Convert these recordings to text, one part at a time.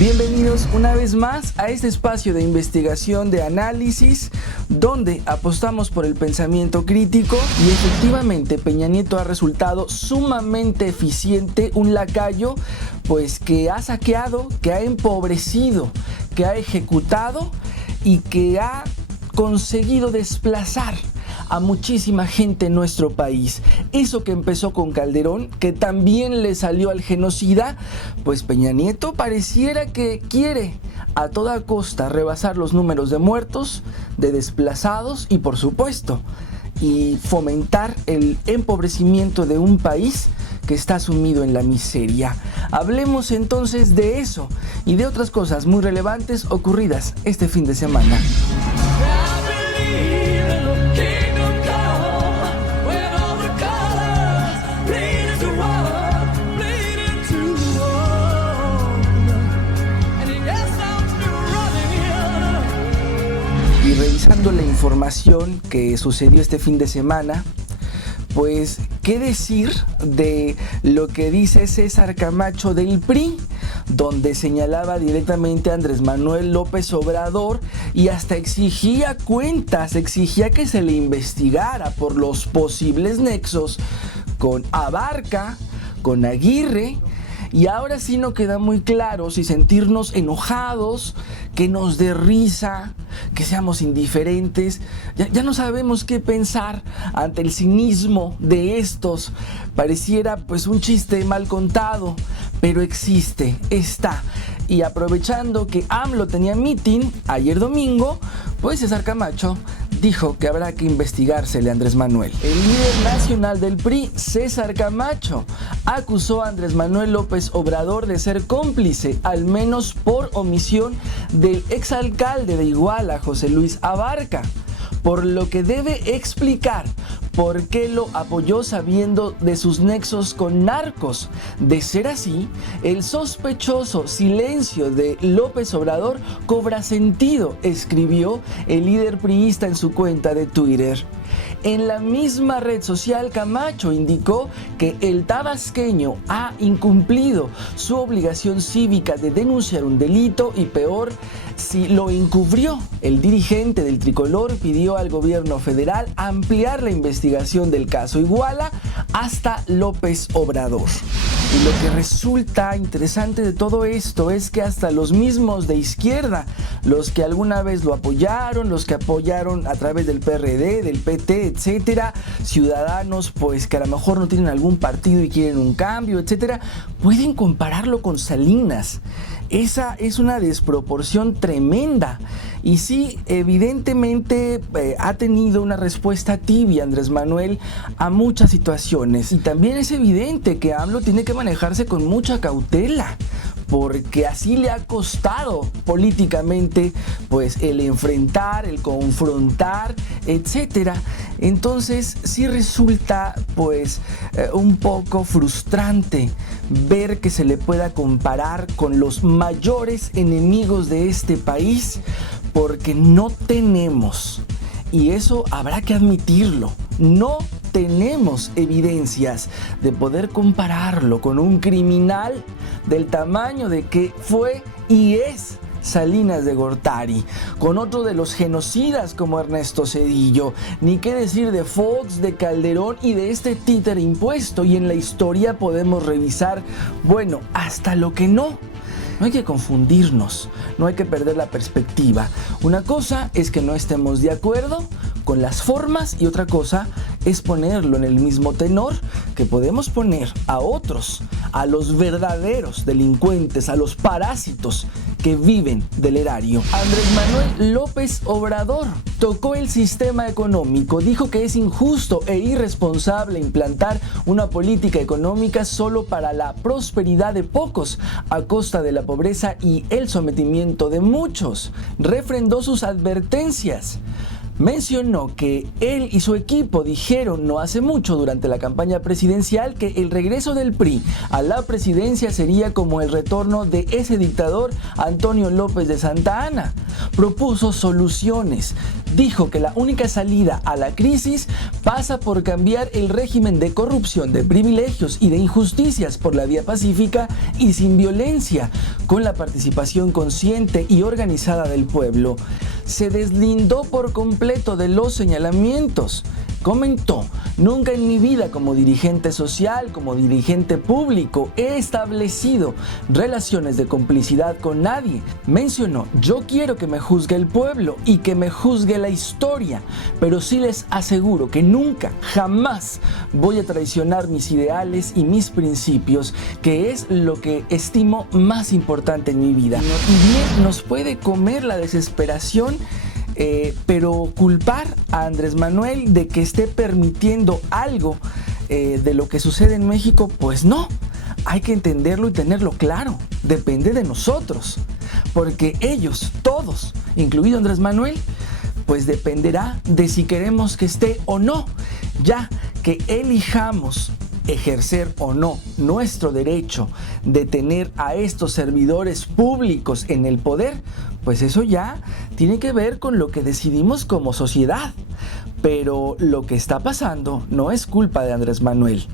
Bienvenidos una vez más a este espacio de investigación, de análisis, donde apostamos por el pensamiento crítico y efectivamente Peña Nieto ha resultado sumamente eficiente, un lacayo pues que ha saqueado, que ha empobrecido, que ha ejecutado y que ha conseguido desplazar a muchísima gente en nuestro país. Eso que empezó con Calderón, que también le salió al genocida, pues Peña Nieto pareciera que quiere a toda costa rebasar los números de muertos, de desplazados y por supuesto, y fomentar el empobrecimiento de un país que está sumido en la miseria. Hablemos entonces de eso y de otras cosas muy relevantes ocurridas este fin de semana. Y revisando la información que sucedió este fin de semana, pues, ¿qué decir de lo que dice César Camacho del PRI? Donde señalaba directamente a Andrés Manuel López Obrador y hasta exigía cuentas, exigía que se le investigara por los posibles nexos con Abarca, con Aguirre. Y ahora sí no queda muy claro si sentirnos enojados, que nos dé risa, que seamos indiferentes. Ya no sabemos qué pensar ante el cinismo de estos. Pareciera pues un chiste mal contado, pero existe, está. Y aprovechando que AMLO tenía mitin ayer domingo, pues César Camacho dijo que habrá que investigársele a Andrés Manuel. El líder nacional del PRI, César Camacho, acusó a Andrés Manuel López Obrador de ser cómplice, al menos por omisión, del exalcalde de Iguala, José Luis Abarca, por lo que debe explicar por qué lo apoyó sabiendo de sus nexos con narcos. De ser así, el sospechoso silencio de López Obrador cobra sentido, escribió el líder priista en su cuenta de Twitter. En la misma red social, Camacho indicó que el tabasqueño ha incumplido su obligación cívica de denunciar un delito y peor si lo encubrió. El dirigente del tricolor pidió al gobierno federal ampliar la investigación del caso Iguala hasta López Obrador. Y lo que resulta interesante de todo esto es que hasta los mismos de izquierda, los que alguna vez lo apoyaron, los que apoyaron a través del PRD, del PT, etcétera, ciudadanos pues que a lo mejor no tienen algún partido y quieren un cambio, etcétera, pueden compararlo con Salinas. Esa es una desproporción tremenda y sí, evidentemente ha tenido una respuesta tibia Andrés Manuel a muchas situaciones y también es evidente que AMLO tiene que manejarse con mucha cautela porque así le ha costado políticamente pues el enfrentar, el confrontar, etcétera. Entonces sí resulta pues un poco frustrante ver que se le pueda comparar con los mayores enemigos de este país porque no tenemos, y eso habrá que admitirlo, no tenemos evidencias de poder compararlo con un criminal del tamaño de que fue y es Salinas de Gortari, con otro de los genocidas como Ernesto Zedillo, ni qué decir de Fox, de Calderón y de este títere impuesto. Y en la historia podemos revisar, bueno, hasta lo que no. No hay que confundirnos, no hay que perder la perspectiva. Una cosa es que no estemos de acuerdo con las formas y otra cosa es ponerlo en el mismo tenor que podemos poner a otros, a los verdaderos delincuentes, a los parásitos que viven del erario. Andrés Manuel López Obrador tocó el sistema económico, dijo que es injusto e irresponsable implantar una política económica solo para la prosperidad de pocos a costa de la pobreza y el sometimiento de muchos. Refrendó sus advertencias. Mencionó que él y su equipo dijeron no hace mucho durante la campaña presidencial que el regreso del PRI a la presidencia sería como el retorno de ese dictador Antonio López de Santa Anna, propuso soluciones. Dijo que la única salida a la crisis pasa por cambiar el régimen de corrupción, de privilegios y de injusticias por la vía pacífica y sin violencia, con la participación consciente y organizada del pueblo. Se deslindó por completo de los señalamientos. Comentó: nunca en mi vida como dirigente social, como dirigente público, he establecido relaciones de complicidad con nadie. Mencionó: yo quiero que me juzgue el pueblo y que me juzgue la historia, pero sí les aseguro que nunca, jamás voy a traicionar mis ideales y mis principios, que es lo que estimo más importante en mi vida. Y bien, nos puede comer la desesperación, pero culpar a Andrés Manuel de que esté permitiendo algo de lo que sucede en México, pues no. Hay que entenderlo y tenerlo claro. Depende de nosotros, porque ellos, todos, incluido Andrés Manuel, pues dependerá de si queremos que esté o no. Ya que elijamos ejercer o no nuestro derecho de tener a estos servidores públicos en el poder, pues eso ya tiene que ver con lo que decidimos como sociedad. Pero lo que está pasando no es culpa de Andrés Manuel,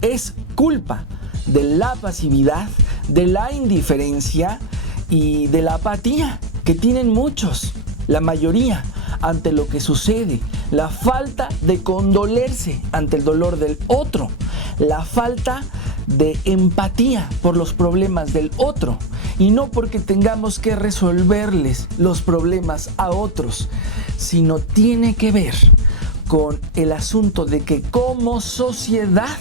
es culpa de la pasividad, de la indiferencia y de la apatía que tienen muchos, la mayoría, ante lo que sucede, la falta de condolerse ante el dolor del otro, la falta de empatía por los problemas del otro, y no porque tengamos que resolverles los problemas a otros, sino tiene que ver con el asunto de que como sociedad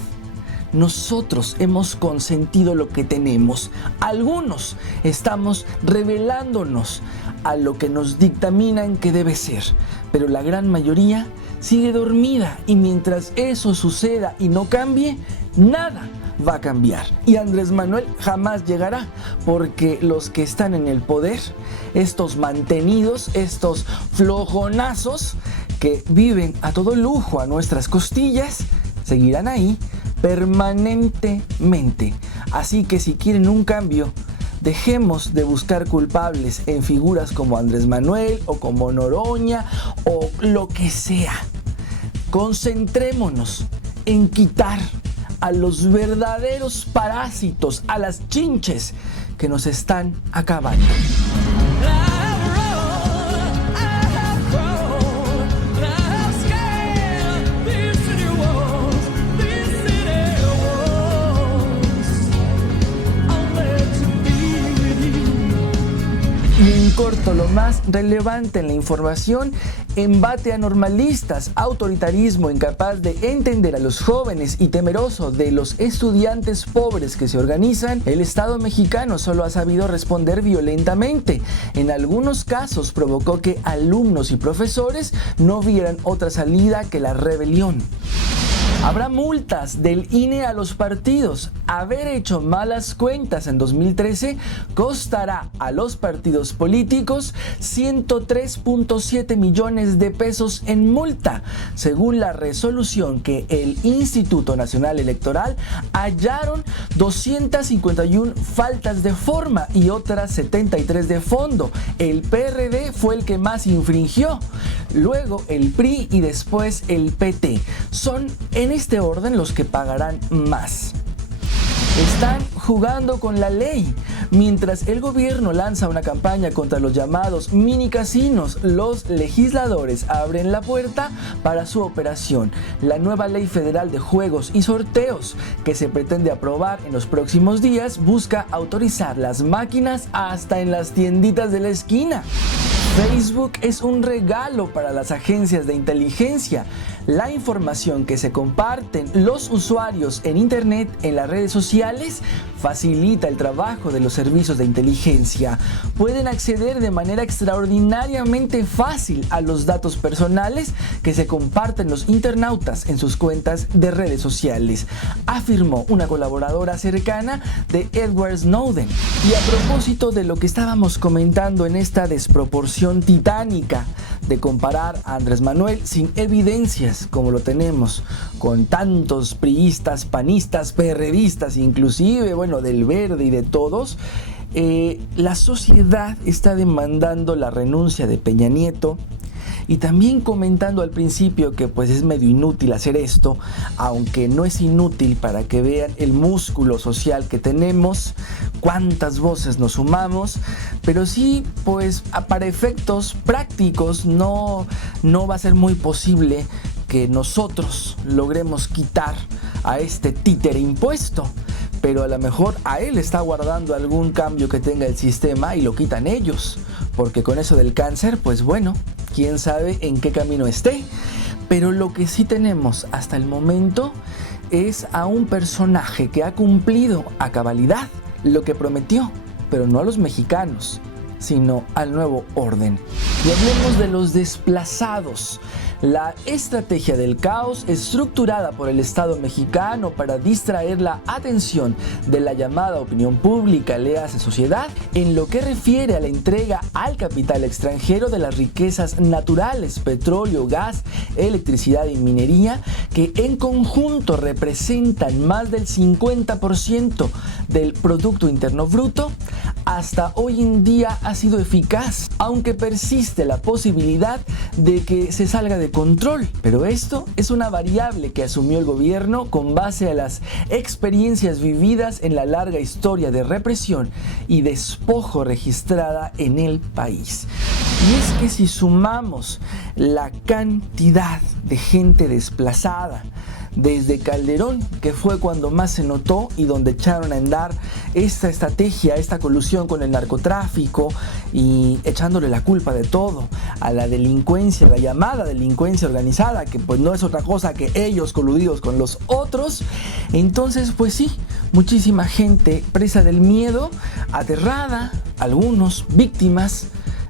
nosotros hemos consentido lo que tenemos. Algunos estamos rebelándonos a lo que nos dictaminan que debe ser, pero la gran mayoría sigue dormida, y mientras eso suceda y no cambie, nada va a cambiar. Y Andrés Manuel jamás llegará, porque los que están en el poder, estos mantenidos, estos flojonazos que viven a todo lujo a nuestras costillas, seguirán ahí permanentemente. Así que si quieren un cambio, dejemos de buscar culpables en figuras como Andrés Manuel o como Noroña o lo que sea. Concentrémonos en quitar a los verdaderos parásitos, a las chinches que nos están acabando. Y en corto, lo más relevante en la información: embate a normalistas, autoritarismo incapaz de entender a los jóvenes y temeroso de los estudiantes pobres que se organizan. El Estado mexicano solo ha sabido responder violentamente. En algunos casos provocó que alumnos y profesores no vieran otra salida que la rebelión. Habrá multas del INE a los partidos. Haber hecho malas cuentas en 2013 costará a los partidos políticos 103.7 millones de pesos en multa, según la resolución que el Instituto Nacional Electoral hallaron 251 faltas de forma y otras 73 de fondo. El PRD fue el que más infringió, luego el PRI y después el PT. Son en este orden los que pagarán más. Están jugando con la ley. Mientras el gobierno lanza una campaña contra los llamados mini casinos, los legisladores abren la puerta para su operación. La nueva ley federal de juegos y sorteos, que se pretende aprobar en los próximos días, busca autorizar las máquinas hasta en las tienditas de la esquina. Facebook es un regalo para las agencias de inteligencia. La información que se comparten los usuarios en Internet, en las redes sociales, facilita el trabajo de los servicios de inteligencia. Pueden acceder de manera extraordinariamente fácil a los datos personales que se comparten los internautas en sus cuentas de redes sociales, afirmó una colaboradora cercana de Edward Snowden. Y a propósito de lo que estábamos comentando en esta desproporción titánica de comparar a Andrés Manuel sin evidencias, como lo tenemos con tantos priistas, panistas, perredistas, inclusive, bueno, del Verde y de todos, la sociedad está demandando la renuncia de Peña Nieto. Y también comentando al principio que pues es medio inútil hacer esto, aunque no es inútil para que vean el músculo social que tenemos, cuántas voces nos sumamos, pero sí pues para efectos prácticos no va a ser muy posible que nosotros logremos quitar a este títere impuesto. Pero a lo mejor a él está guardando algún cambio que tenga el sistema y lo quitan ellos, porque con eso del cáncer, pues bueno, quién sabe en qué camino esté. Pero lo que sí tenemos hasta el momento es a un personaje que ha cumplido a cabalidad lo que prometió, pero no a los mexicanos, sino al nuevo orden. Y hablemos de los desplazados. La estrategia del caos estructurada por el Estado mexicano para distraer la atención de la llamada opinión pública, léase sociedad, en lo que refiere a la entrega al capital extranjero de las riquezas naturales, petróleo, gas, electricidad y minería, que en conjunto representan más del 50% del Producto Interno Bruto, hasta hoy en día ha sido eficaz, aunque persiste la posibilidad de que se salga de control. Pero esto es una variable que asumió el gobierno con base a las experiencias vividas en la larga historia de represión y despojo registrada en el país. Y es que si sumamos la cantidad de gente desplazada, desde Calderón, que fue cuando más se notó y donde echaron a andar esta estrategia, esta colusión con el narcotráfico y echándole la culpa de todo a la delincuencia, la llamada delincuencia organizada, que pues no es otra cosa que ellos coludidos con los otros. Entonces pues sí, muchísima gente presa del miedo, aterrada, algunos víctimas,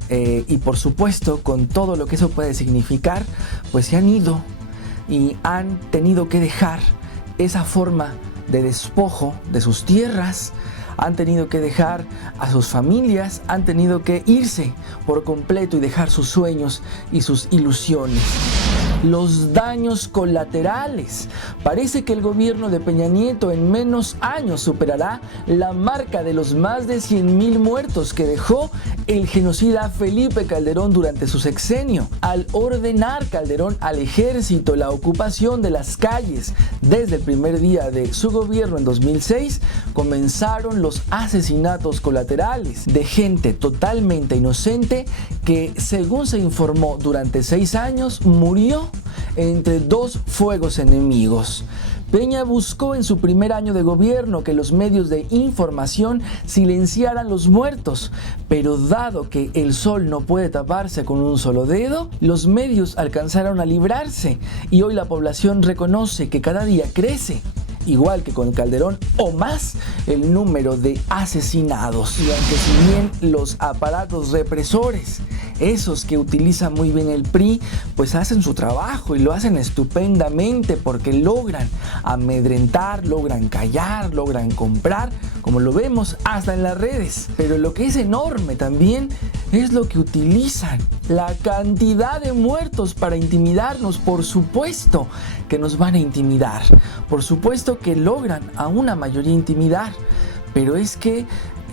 y por supuesto con todo lo que eso puede significar, pues se han ido y han tenido que dejar esa forma de despojo de sus tierras, han tenido que dejar a sus familias, han tenido que irse por completo y dejar sus sueños y sus ilusiones. Los daños colaterales. Parece que el gobierno de Peña Nieto en menos años superará la marca de los más de 100,000 muertos que dejó el genocida Felipe Calderón durante su sexenio. Al ordenar Calderón al ejército la ocupación de las calles desde el primer día de su gobierno en 2006, comenzaron los asesinatos colaterales de gente totalmente inocente que, según se informó, durante 6 años murió entre 2 fuegos enemigos. Peña buscó en su primer año de gobierno que los medios de información silenciaran los muertos, pero dado que el sol no puede taparse con un solo dedo, los medios alcanzaron a librarse y hoy la población reconoce que cada día crece, igual que con Calderón o más, el número de asesinados. Y aunque si bien los aparatos represores, esos que utiliza muy bien el PRI, pues hacen su trabajo y lo hacen estupendamente porque logran amedrentar, logran callar, logran comprar, como lo vemos hasta en las redes. Pero lo que es enorme también es lo que utilizan, la cantidad de muertos para intimidarnos. Por supuesto que nos van a intimidar, por supuesto que logran a una mayoría intimidar, pero es que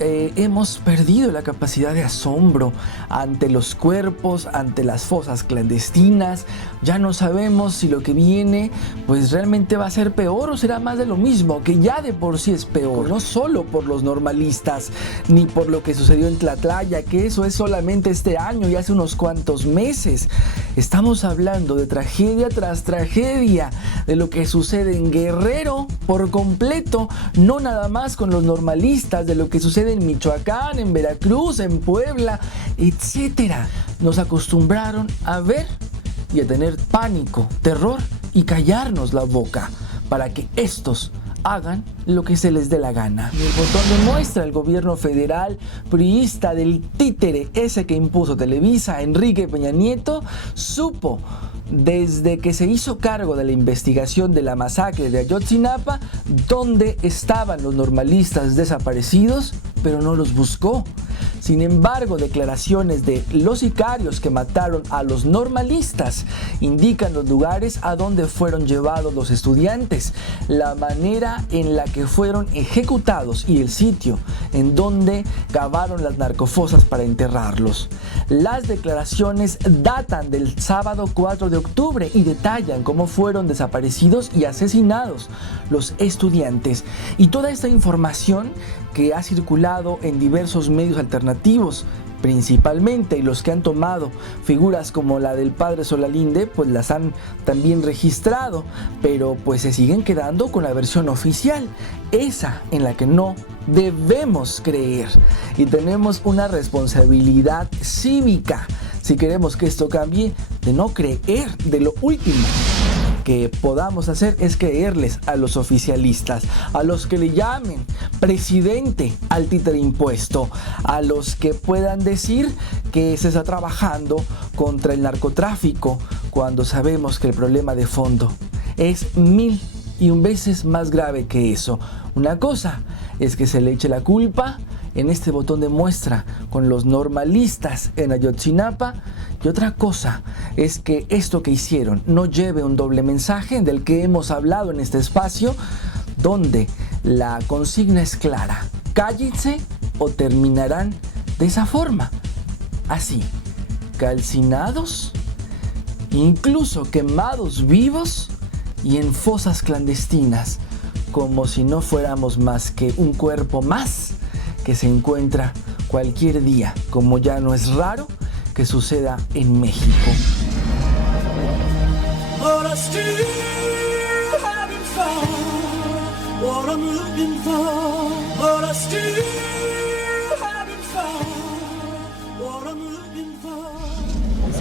hemos perdido la capacidad de asombro ante los cuerpos, ante las fosas clandestinas. Ya no sabemos si lo que viene pues realmente va a ser peor o será más de lo mismo, que ya de por sí es peor, no solo por los normalistas ni por lo que sucedió en Tlatlaya, que eso es solamente este año y hace unos cuantos meses. Estamos hablando de tragedia tras tragedia, de lo que sucede en Guerrero por completo, no nada más con los normalistas, de lo que sucede en Michoacán, en Veracruz, en Puebla, etcétera. Nos acostumbraron a ver y a tener pánico, terror y callarnos la boca para que estos hagan lo que se les dé la gana. Y el botón de muestra, el gobierno federal priista del títere ese que impuso Televisa, Enrique Peña Nieto, supo desde que se hizo cargo de la investigación de la masacre de Ayotzinapa dónde estaban los normalistas desaparecidos, pero no los buscó. Sin embargo, declaraciones de los sicarios que mataron a los normalistas indican los lugares a donde fueron llevados los estudiantes, la manera en la que fueron ejecutados y el sitio en donde cavaron las narcofosas para enterrarlos. Las declaraciones datan del sábado 4 de octubre y detallan cómo fueron desaparecidos y asesinados los estudiantes. Y toda esta información que ha circulado en diversos medios alternativos, principalmente, y los que han tomado figuras como la del padre Solalinde, pues las han también registrado, pero pues se siguen quedando con la versión oficial, esa en la que no debemos creer, y tenemos una responsabilidad cívica si queremos que esto cambie, de no creer. De lo último que podamos hacer es creerles a los oficialistas, a los que le llamen presidente al títere impuesto, a los que puedan decir que se está trabajando contra el narcotráfico, cuando sabemos que el problema de fondo es 1001 veces más grave que eso. Una cosa es que se le eche la culpa en este botón de muestra con los normalistas en Ayotzinapa, y otra cosa es que esto que hicieron no lleve un doble mensaje del que hemos hablado en este espacio, donde la consigna es clara: cállense o terminarán de esa forma, así, calcinados, incluso quemados vivos y en fosas clandestinas, como si no fuéramos más que un cuerpo más que se encuentra cualquier día, como ya no es raro que suceda en México.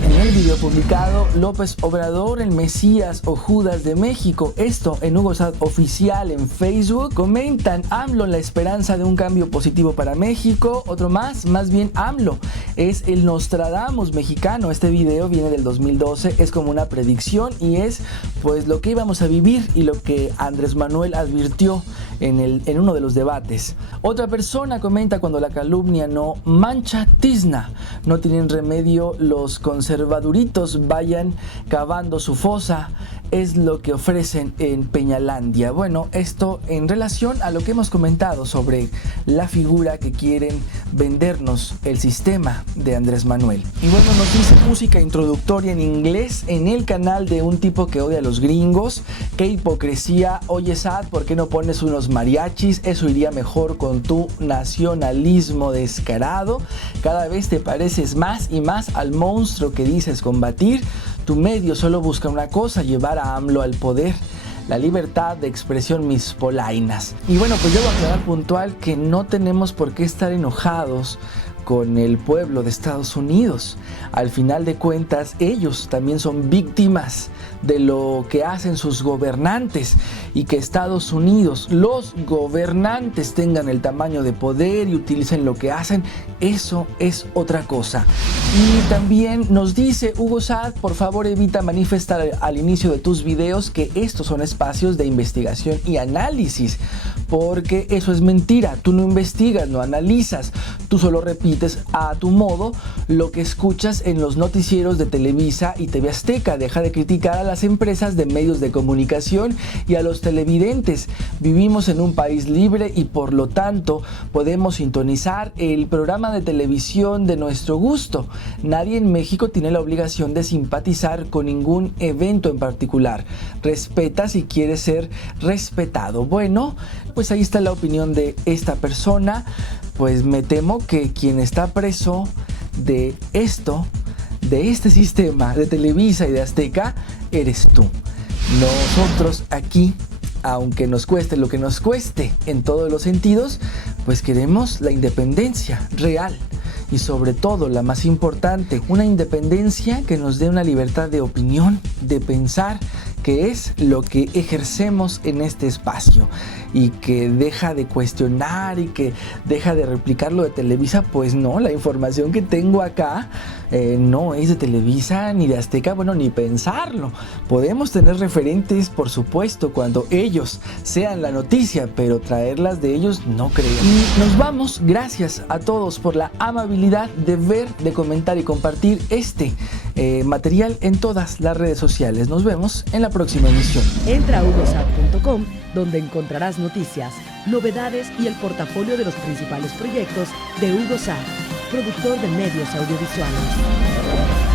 En el video publicado, López Obrador, el Mesías o Judas de México, esto en HugoSat Oficial en Facebook, comentan: AMLO, la esperanza de un cambio positivo para México. Otro más bien AMLO es el Nostradamus mexicano. Este video viene del 2012, es como una predicción y es pues lo que íbamos a vivir y lo que Andrés Manuel advirtió en uno de los debates. Otra persona comenta: cuando la calumnia no mancha tizna, no tienen remedio los conservaduritos, vayan cavando su fosa, es lo que ofrecen en Peñalandia. Bueno, esto en relación a lo que hemos comentado sobre la figura que quieren vendernos el sistema de Andrés Manuel. Y bueno, nos dice música introductoria en inglés en el canal de un tipo que odia a los gringos. Qué hipocresía. Oye, Sad, ¿por qué no pones unos mariachis? Eso iría mejor con tu nacionalismo descarado. Cada vez te pareces más y más al monstruo que dices combatir. Tu medio solo busca una cosa: llevar a AMLO al poder. La libertad de expresión, mis polainas. Y bueno, pues debo aclarar puntual que no tenemos por qué estar enojados con el pueblo de Estados Unidos. Al final de cuentas, ellos también son víctimas de lo que hacen sus gobernantes, y que Estados Unidos, los gobernantes, tengan el tamaño de poder y utilicen lo que hacen, eso es otra cosa. Y también nos dice Hugo Sad: por favor evita manifestar al inicio de tus videos que estos son espacios de investigación y análisis, porque eso es mentira. Tú no investigas, no analizas, tú solo repites a tu modo lo que escuchas en los noticieros de Televisa y TV Azteca. Deja de criticar a las empresas de medios de comunicación y a los televidentes. Vivimos en un país libre y por lo tanto podemos sintonizar el programa de televisión de nuestro gusto. Nadie en México tiene la obligación de simpatizar con ningún evento en particular. Respeta si quieres ser respetado. Bueno, pues ahí está la opinión de esta persona. Pues me temo que quien está preso de esto, de este sistema de Televisa y de Azteca, eres tú. Nosotros aquí, aunque nos cueste lo que nos cueste en todos los sentidos, pues queremos la independencia real. Y sobre todo, la más importante, una independencia que nos dé una libertad de opinión, de pensar que es lo que ejercemos en este espacio, y que deja de cuestionar y que deja de replicar lo de Televisa. Pues no, la información que tengo acá no es de Televisa ni de Azteca, bueno, ni pensarlo. Podemos tener referentes, por supuesto, cuando ellos sean la noticia, pero traerlas de ellos no creo. Y nos vamos, gracias a todos por la amabilidad de ver, de comentar y compartir este material en todas las redes sociales. Nos vemos en la próxima emisión. Entra a hugosat.com, donde encontrarás noticias, novedades y el portafolio de los principales proyectos de Hugo Sat, productor de medios audiovisuales.